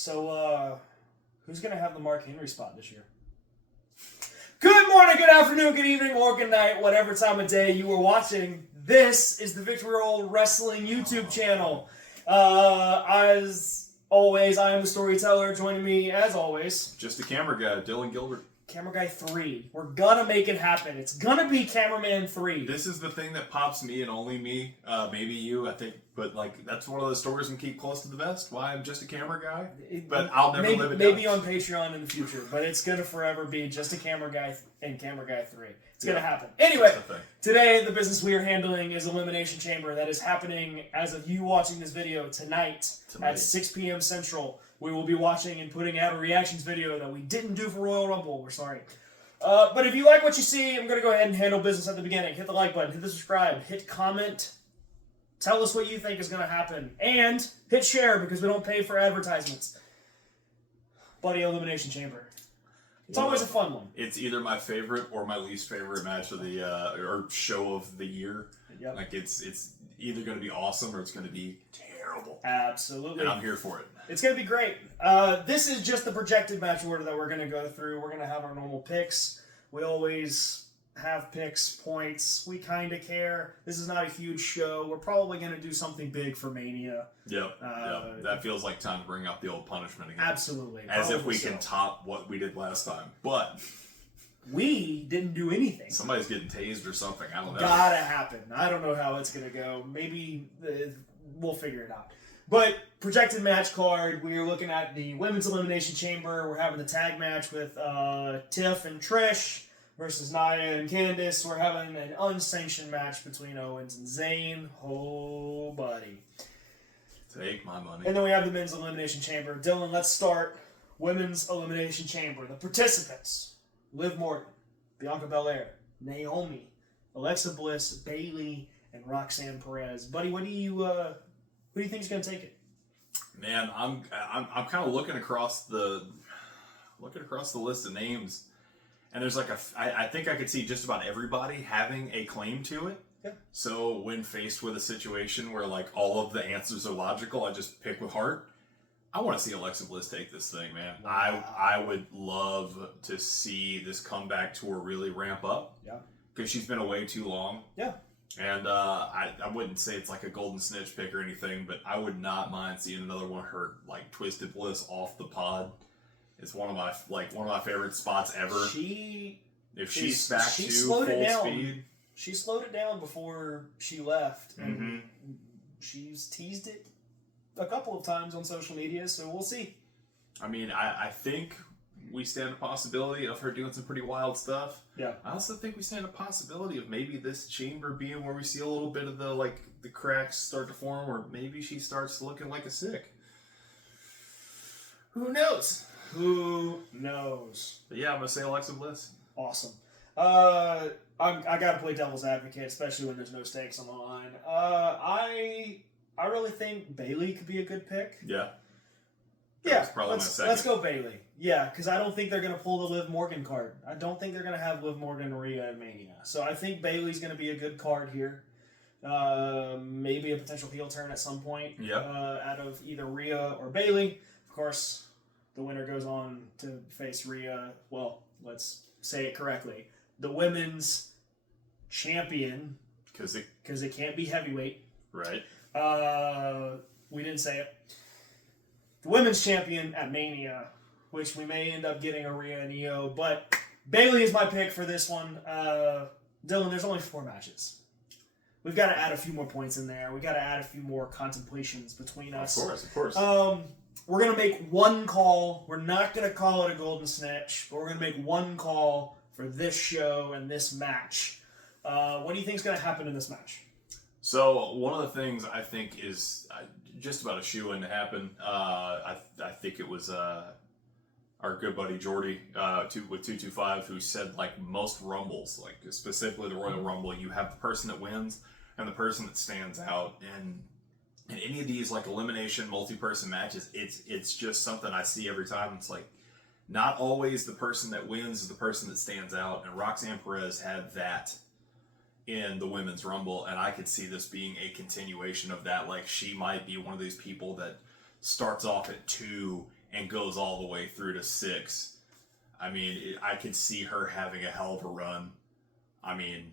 So, who's going to have the Mark Henry spot this year? Good morning, good afternoon, good evening, or good night, whatever time of day you are watching. This is the Victory Roll Wrestling YouTube channel. As always, I am the storyteller. Joining me, as always, just a camera guy, Dylan Gilbert. Camera Guy 3. We're gonna make it happen. It's gonna be Cameraman 3. This is the thing that pops me and only me. Maybe you, I think. But, like, that's one of those stories we keep close to the vest. Why I'm just a camera guy. But I'll never live it down. Maybe on Patreon in the future. But it's gonna forever be just a Camera Guy and Camera Guy 3. It's gonna happen. Anyway, today the business we are handling is Elimination Chamber. That is happening as of you watching this video tonight. At 6 p.m. Central. We will be watching and putting out a reactions video that we didn't do for Royal Rumble. We're sorry. But if you like what you see, I'm going to go ahead and handle business at the beginning. Hit the like button, hit the subscribe, hit comment. Tell us what you think is going to happen. And hit share because we don't pay for advertisements. Buddy, Elimination Chamber. It's always a fun one. It's either my favorite or my least favorite match of the or show of the year. Yep. Like it's either going to be awesome or it's going to be terrible. Absolutely. And I'm here for it. It's going to be great. This is just the projected match order that we're going to go through. We're going to have our normal picks. We always have picks, points. We kind of care. This is not a huge show. We're probably going to do something big for Mania. Yep. That feels like time to bring out the old punishment again. Absolutely. As if we can top what we did last time. But we didn't do anything. Somebody's getting tased or something. I don't know. Gotta happen. I don't know how it's going to go. Maybe we'll figure it out. But projected match card, we are looking at the Women's Elimination Chamber. We're having the tag match with Tiff and Trish versus Nia and Candice. We're having an unsanctioned match between Owens and Zayn. Oh, buddy. Take my money. And then we have the Men's Elimination Chamber. Dylan, let's start Women's Elimination Chamber. The participants: Liv Morgan, Bianca Belair, Naomi, Alexa Bliss, Bayley, and Roxanne Perez. Buddy, what do you think is going to take it? Man, I'm kind of looking across the list of names, and there's like I think I could see just about everybody having a claim to it. Yeah. So when faced with a situation where like all of the answers are logical, I just pick with heart. I want to see Alexa Bliss take this thing, man. Wow. I would love to see this comeback tour really ramp up. Yeah. Because she's been away too long. Yeah. And I wouldn't say it's like a golden snitch pick or anything, but I would not mind seeing another one of her like Twisted Bliss off the pod. It's one of my favorite spots ever. If she's back to full speed. She slowed it down before she left, and she's teased it a couple of times on social media, so we'll see. I mean, I think we stand a possibility of her doing some pretty wild stuff. Yeah. I also think we stand a possibility of maybe this chamber being where we see a little bit of the cracks start to form, or maybe she starts looking like a sick. Who knows? Who knows? But yeah, I'm gonna say Alexa Bliss. Awesome. I gotta play devil's advocate, especially when there's no stakes on the line. I really think Bayley could be a good pick. Yeah. Yeah, let's go Bayley. Yeah, because I don't think they're going to pull the Liv Morgan card. I don't think they're going to have Liv Morgan and Rhea and Mania. So I think Bayley's going to be a good card here. Maybe a potential heel turn at some point out of either Rhea or Bayley. Of course, the winner goes on to face Rhea. Well, let's say it correctly. The women's champion. Because it can't be heavyweight. Right. We didn't say it. The women's champion at Mania, which we may end up getting a Rhea and Io, but Bayley is my pick for this one. Dylan, there's only 4 matches. We've got to add a few more points in there. We've got to add a few more contemplations between us. Of course. We're going to make one call. We're not going to call it a golden snitch, but we're going to make one call for this show and this match. What do you think is going to happen in this match? So one of the things I think is just about a shoe-in to happen. I think it was our good buddy Jordy with 225 who said like most Rumbles, like specifically the Royal Rumble, you have the person that wins and the person that stands out. And in any of these like elimination multi-person matches, it's just something I see every time. It's like not always the person that wins is the person that stands out. And Roxanne Perez had that in the Women's Rumble, and I could see this being a continuation of that. Like, she might be one of these people that starts off at 2 and goes all the way through to 6. I mean, I could see her having a hell of a run. I mean,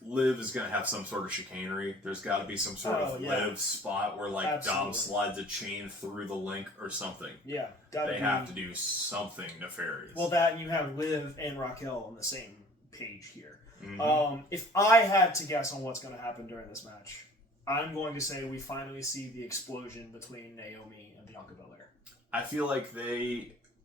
Liv is going to have some sort of chicanery. There's got to be some sort of Liv spot where, like, Absolutely. Dom slides a chain through the link or something. Yeah. They have to do something nefarious. Well, that and you have Liv and Raquel on the same page here. Mm-hmm. If I had to guess on what's going to happen during this match, I'm going to say we finally see the explosion between Naomi and Bianca Belair. I feel like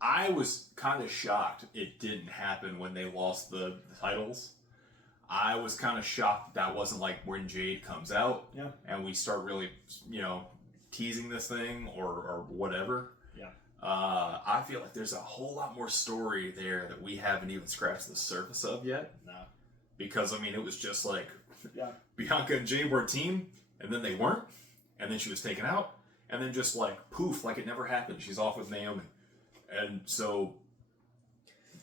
I was kind of shocked it didn't happen when they lost the titles. I was kind of shocked that wasn't like when Jade comes out and we start really, teasing this thing or whatever. Yeah. I feel like there's a whole lot more story there that we haven't even scratched the surface of yet. No. Because, I mean, it was just like Bianca and Jade were a team, and then they weren't, and then she was taken out, and then just like poof, like it never happened. She's off with Naomi. And so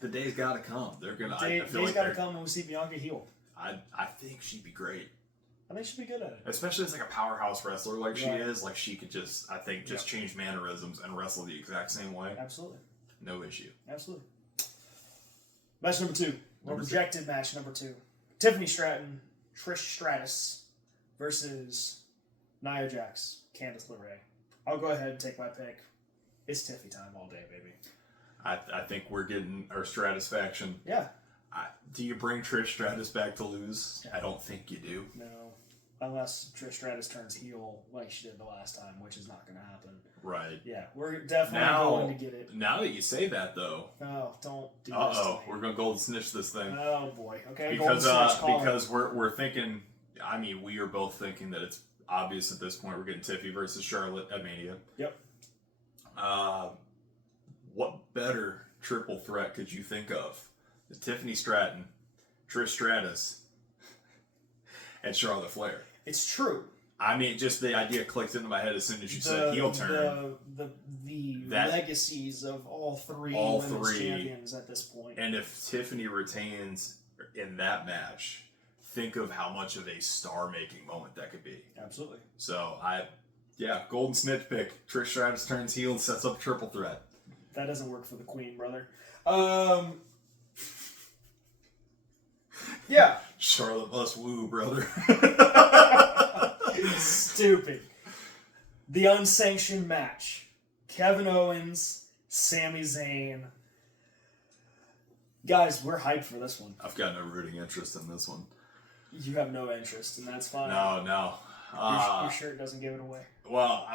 the day's got to come. They're going to... I feel like got to come when we see Bianca heel. I think she'd be great. I think she'd be good at it. Especially as like a powerhouse wrestler like she is. Like she could just change mannerisms and wrestle the exact same way. Absolutely. No issue. Absolutely. Match number 2. Rejected match number 2. Tiffany Stratton, Trish Stratus versus Nia Jax, Candice LeRae. I'll go ahead and take my pick. It's Tiffy time all day, baby. I think we're getting our Stratusfaction. Yeah. Do you bring Trish Stratus back to lose? I don't think you do. No. Unless Trish Stratus turns heel like she did the last time, which is not going to happen. Right. Yeah, we're definitely going to get it. Now that you say that, though. No, don't do this to me. We're going to golden snitch this thing. Oh, boy. Okay, because we're thinking, I mean, we are both thinking that it's obvious at this point we're getting Tiffy versus Charlotte at Mania. Yep. What better triple threat could you think of? The Tiffany Stratton, Trish Stratus, and Charlotte Flair. It's true. I mean, just the idea clicked into my head as soon as you said heel turn. The legacies of all three champions at this point. And if Tiffany retains in that match, think of how much of a star-making moment that could be. Absolutely. So, golden snitch pick. Trish Stratus turns heel and sets up a triple threat. That doesn't work for the Queen, brother. Yeah. Charlotte must woo, brother. Stupid. The unsanctioned match. Kevin Owens, Sami Zayn. Guys, we're hyped for this one. I've got no rooting interest in this one. You have no interest, and that's fine. No. Your shirt doesn't give it away. Well,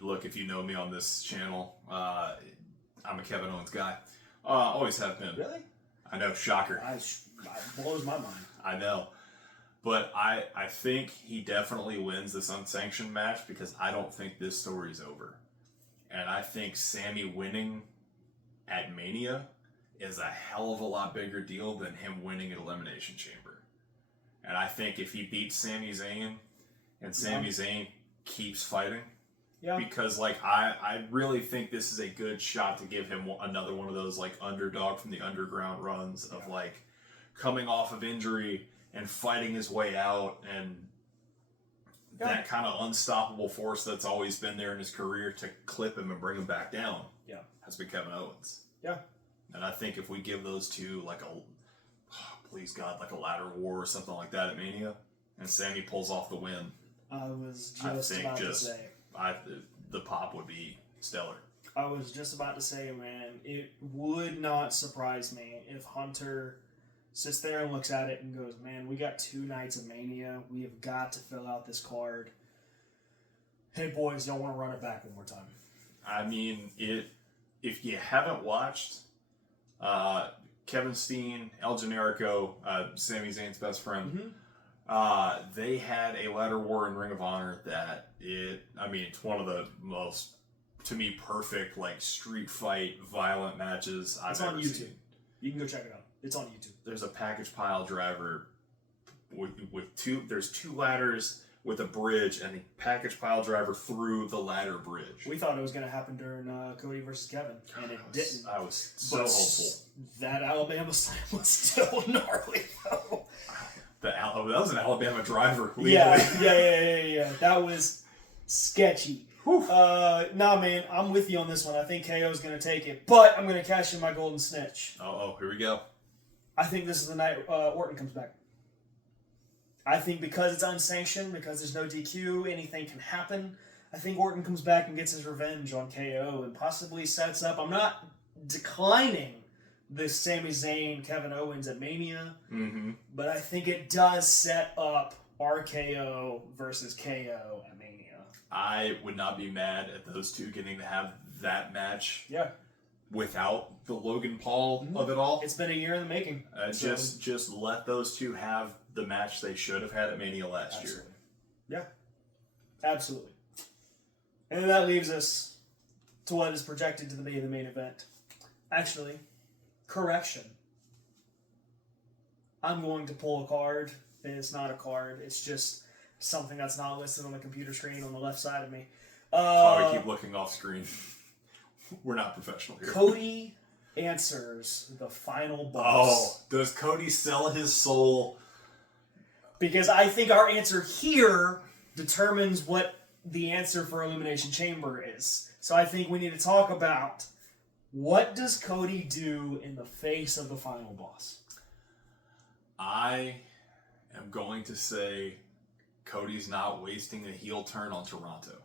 look, if you know me on this channel, I'm a Kevin Owens guy. Always have been. Really? I know, shocker. It blows my mind. I know. But I think he definitely wins this unsanctioned match because I don't think this story's over. And I think Sami winning at Mania is a hell of a lot bigger deal than him winning at Elimination Chamber. And I think if he beats Sami Zayn and Sami Zayn keeps fighting, because I really think this is a good shot to give him another one of those like underdog from the underground runs of like coming off of injury and fighting his way out, and that kind of unstoppable force that's always been there in his career to clip him and bring him back down has been Kevin Owens. Yeah. And I think if we give those two like please God, like a ladder war or something like that at Mania, and Sami pulls off the win, the pop would be stellar. I was just about to say, man, it would not surprise me if Hunter sits there and looks at it and goes, man, we got 2 nights of Mania. We have got to fill out this card. Hey, boys, don't want to run it back one more time. I mean, if you haven't watched Kevin Steen, El Generico, Sami Zayn's best friend, they had a ladder war in Ring of Honor that it's one of the most, to me, perfect like street fight, violent matches I've ever seen. It's on YouTube. You can go check it out. It's on YouTube. There's a package pile driver with two. There's 2 ladders with a bridge, and the package pile driver through the ladder bridge. We thought it was going to happen during Cody versus Kevin, and it didn't. I was so hopeful. That Alabama slam was still gnarly, though. That was an Alabama driver. Yeah. That was sketchy. Nah, man, I'm with you on this one. I think KO's going to take it, but I'm going to cash in my golden snitch. Oh, here we go. I think this is the night Orton comes back. I think because it's unsanctioned, because there's no DQ, anything can happen. I think Orton comes back and gets his revenge on KO and possibly sets up. I'm not declining this Sami Zayn, Kevin Owens at Mania, but I think it does set up RKO versus KO at Mania. I would not be mad at those two getting to have that match. Yeah. Without the Logan Paul of it all. It's been a year in the making. Just let those two have the match they should have had at Mania last year. Yeah. Absolutely. And then that leaves us to what is projected to be the main event. Actually, correction. I'm going to pull a card, and it's not a card. It's just something that's not listed on the computer screen on the left side of me. That's why we keep looking off screen. We're not professional here. Cody answers the final boss. Oh, does Cody sell his soul? Because I think our answer here determines what the answer for Elimination Chamber is. So I think we need to talk about what does Cody do in the face of the final boss? I am going to say Cody's not wasting a heel turn on Toronto.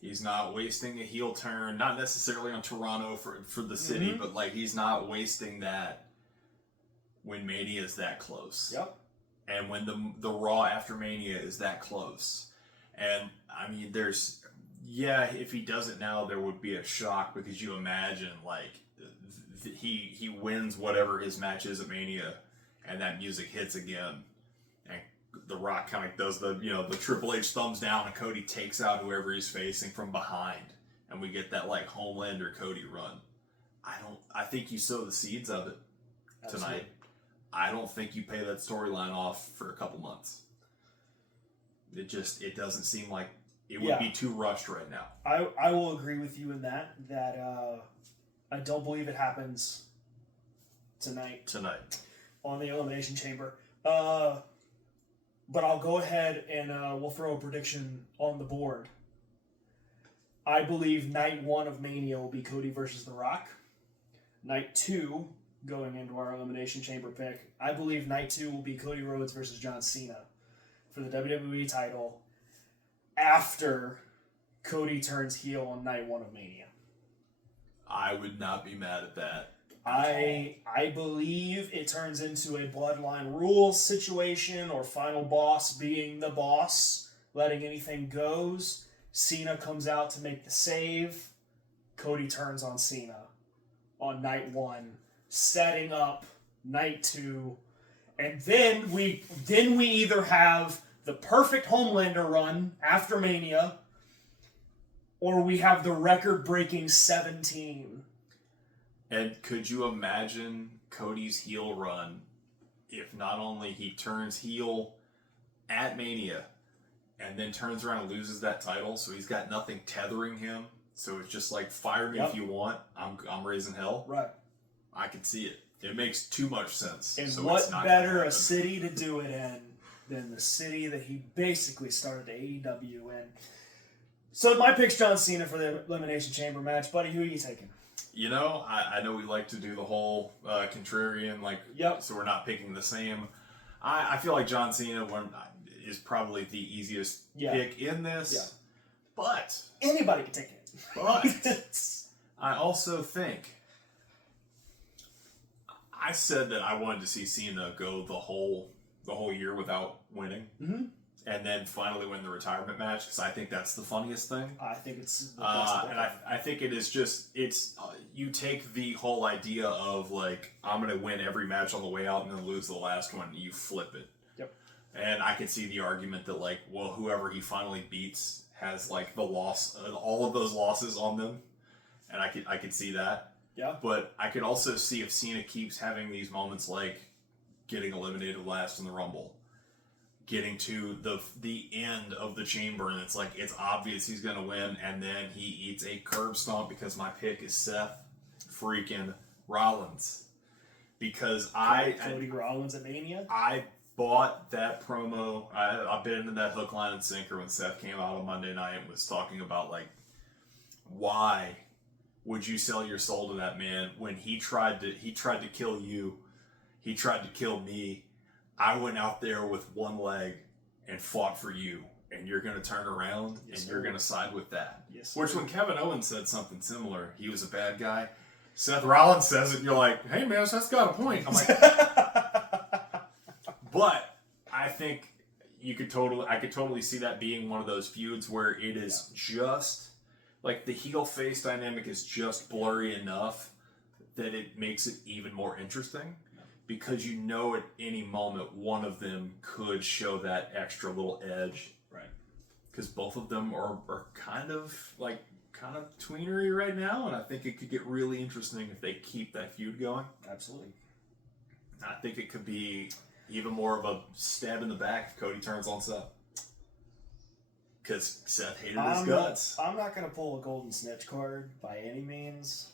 He's not wasting a heel turn, not necessarily on Toronto for the city, but like he's not wasting that when Mania is that close. Yep. And when the Raw after Mania is that close. And I mean, if he does it now, there would be a shock because you imagine like he wins whatever his match is at Mania, and that music hits again, and The Rock kind of does the Triple H thumbs down, and Cody takes out whoever he's facing from behind, and we get that like Homelander Cody run. I think you sow the seeds of it tonight. Absolutely. I don't think you pay that storyline off for a couple months. It doesn't seem like it would be too rushed right now. I will agree with you in that I don't believe it happens tonight on the Elimination Chamber. But I'll go ahead and we'll throw a prediction on the board. I believe night 1 of Mania will be Cody versus The Rock. Night 2, going into our Elimination Chamber pick, I believe night 2 will be Cody Rhodes versus John Cena for the WWE title after Cody turns heel on night 1 of Mania. I would not be mad at that. I believe it turns into a bloodline rules situation or final boss being the boss, letting anything goes. Cena comes out to make the save. Cody turns on Cena on night 1, setting up night 2. And then we either have the perfect Homelander run after Mania, or we have the record-breaking 17. And could you imagine Cody's heel run if not only he turns heel at Mania and then turns around and loses that title, so he's got nothing tethering him, so it's just like, fire me if you want, I'm raising hell. Right. I could see it. It makes too much sense. And so what better a city to do it in than the city that he basically started AEW in. So my pick's John Cena for the Elimination Chamber match. Buddy, who are you taking? You know, I know we like to do the whole contrarian, so we're not picking the same. I feel like John Cena is probably the easiest pick in this. Yeah. But anybody can take it. But I also think I said that I wanted to see Cena go the whole year without winning, and then finally win the retirement match because I think that's the funniest thing. I think it's the best and I think it is just you take the whole idea of like, I'm gonna win every match on the way out and then lose the last one. You flip it. Yep. And I could see the argument that like, well, whoever he finally beats has like the loss, all of those losses on them, and I could see that. Yeah. But I could also see if Cena keeps having these moments like getting eliminated last in the Rumble, getting to the end of the chamber, and it's like it's obvious he's gonna win, and then he eats a curb stomp because my pick is Seth freaking Rollins. Because Cody Rollins at Mania? bought that promo. I've been into that hook, line, and sinker when Seth came out on Monday night and was talking about, like, why would you sell your soul to that man when he tried to kill you, he tried to kill me. I went out there with one leg and fought for you, and you're going to turn around and you're going to side with that. Yes, Which, when Kevin Owens said something similar, he was a bad guy. Seth Rollins says it, and you're like, hey man, Seth's got a point. I'm like, but I think I could totally see that being one of those feuds where it is just like the heel face dynamic is just blurry enough that it makes it even more interesting, because you know at any moment one of them could show that extra little edge. Right. Because both of them are kind of tweenery right now, and I think it could get really interesting if they keep that feud going. Absolutely. I think it could be even more of a stab in the back if Cody turns on Seth. Because Seth hated his guts. I'm not going to pull a golden snitch card by any means.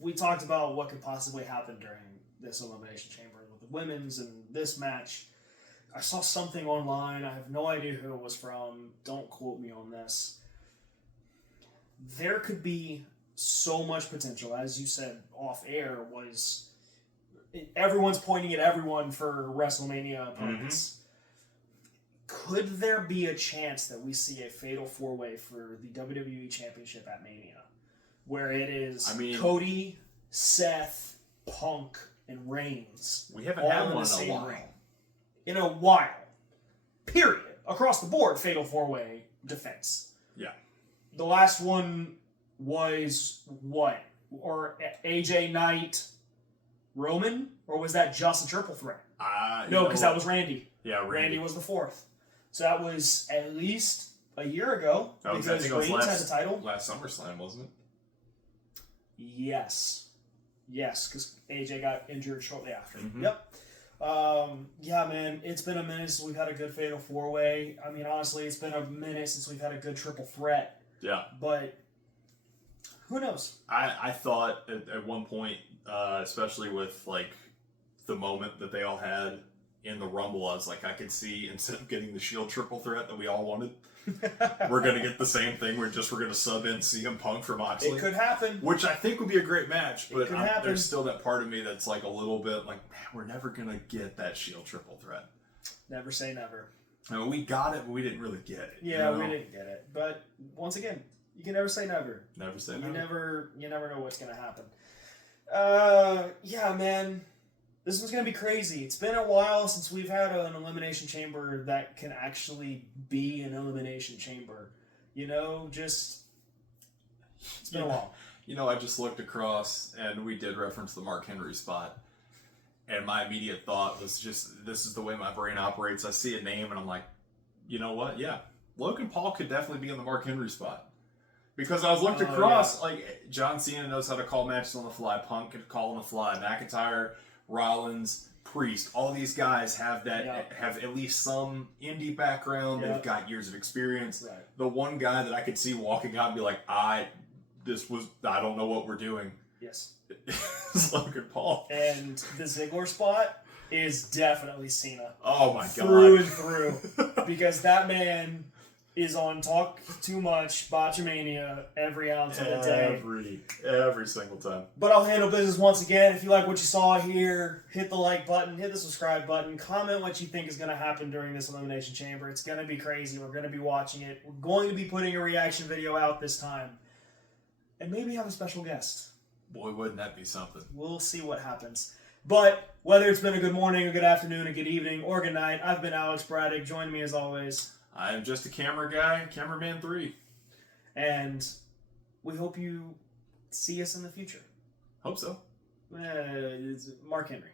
We talked about what could possibly happen during this Elimination Chamber with the women's and this match. I saw something online. I have no idea who it was from. Don't quote me on this. There could be so much potential, as you said off air, everyone's pointing at everyone for WrestleMania opponents. Mm-hmm. Could there be a chance that we see a fatal four-way for the WWE Championship at Mania? Where it is Cody, Seth, Punk, and Reigns. We haven't had one in a while. In a while. Period. Across the board, fatal four-way defense. Yeah. The last one was what? Or AJ Knight, Roman? Or was that just a triple threat? No, because that was Randy. Yeah, Randy was the fourth. So that was at least a year ago. Because Reigns had the title. Last SummerSlam, wasn't it? Yes, because AJ got injured shortly after. Mm-hmm. Yep. Yeah, man, it's been a minute since we've had a good fatal four-way. I mean, honestly, it's been a minute since we've had a good triple threat. Yeah. But who knows? I thought at one point, especially with like the moment that they all had in the Rumble, I was like, I could see, instead of getting the Shield triple threat that we all wanted, we're going to get the same thing. We're going to sub in CM Punk for Moxley. It could happen. Which I think would be a great match, but there's still that part of me that's like a little bit like, man, we're never going to get that Shield triple threat. Never say never. I mean, we got it, but we didn't really get it. Yeah, we didn't get it. But once again, you can never say never. Never say never. You never know what's going to happen. Yeah, man. This one's going to be crazy. It's been a while since we've had an Elimination Chamber that can actually be an Elimination Chamber. You know, it's been a while. You know, I just looked across, and we did reference the Mark Henry spot, and my immediate thought was just, this is the way my brain operates. I see a name, and I'm like, you know what? Yeah, Logan Paul could definitely be in the Mark Henry spot. Because I was looked across, like, John Cena knows how to call matches on the fly, Punk could call on the fly, McIntyre, Rollins, Priest, all these guys have at least some indie background. They've got years of experience. Right. The one guy that I could see walking out and be like, I don't know what we're doing. Yes. Is Logan Paul. And the Ziggler spot is definitely Cena. Oh my God. Through and through. Because that man is on Talk Too Much, Botchamania, every ounce of the day. Every single time. But I'll handle business once again. If you like what you saw here, hit the like button, hit the subscribe button, comment what you think is going to happen during this Elimination Chamber. It's going to be crazy. We're going to be watching it. We're going to be putting a reaction video out this time. And maybe have a special guest. Boy, wouldn't that be something. We'll see what happens. But whether it's been a good morning, a good afternoon, a good evening, or good night, I've been Alex Braddock. Join me as always. I am just a camera guy, Cameraman 3. And we hope you see us in the future. Hope so. It's Mark Henry.